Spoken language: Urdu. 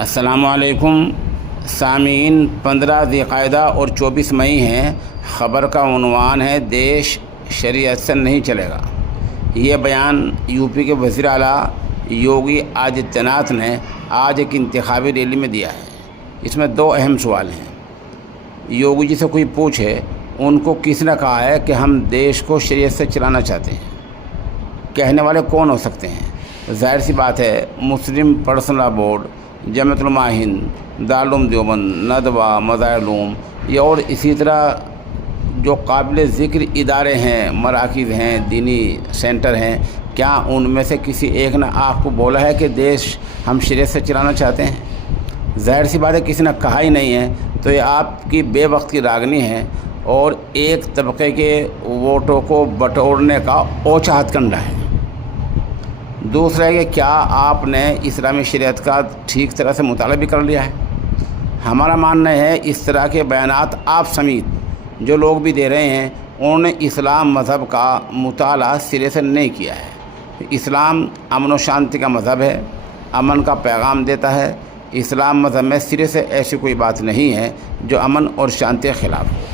السلام علیکم سامعین، 15 ذی-القعدہ اور 24 مئی ہیں۔ خبر کا عنوان ہے دیش شریعت سے نہیں چلے گا۔ یہ بیان یو پی کے وزیر اعلیٰ یوگی آدتیہ ناتھ نے آج ایک انتخابی ریلی میں دیا ہے۔ اس میں 2 اہم سوال ہیں۔ یوگی جی سے کوئی پوچھے ان کو کس نے کہا ہے کہ ہم دیش کو شریعت سے چلانا چاہتے ہیں؟ کہنے والے کون ہو سکتے ہیں؟ ظاہر سی بات ہے، مسلم پرسنل لاء بورڈ، جامعۃ علماء ہند، دارالعلوم دیوبند، ندوہ، مظاہر علوم، یہ اور اسی طرح جو قابل ذکر ادارے ہیں، مراکز ہیں، دینی سینٹر ہیں، کیا ان میں سے کسی ایک نے آپ کو بولا ہے کہ دیش ہم شریعت سے چلانا چاہتے ہیں؟ ظاہر سی بات ہے کسی نے کہا ہی نہیں ہے، تو یہ آپ کی بے وقت کی راگنی ہے اور ایک طبقے کے ووٹوں کو بٹورنے کا اوچھا ہتھ کنڈا ہے۔ دوسرا ہے کہ کیا آپ نے اسلامی شریعت کا ٹھیک طرح سے مطالعہ بھی کر لیا ہے؟ ہمارا ماننا ہے اس طرح کے بیانات آپ سمیت جو لوگ بھی دے رہے ہیں انہوں نے اسلام مذہب کا مطالعہ سرے سے نہیں کیا ہے۔ اسلام امن و شانتی کا مذہب ہے، امن کا پیغام دیتا ہے۔ اسلام مذہب میں سرے سے ایسی کوئی بات نہیں ہے جو امن اور شانتی کے خلاف ہو۔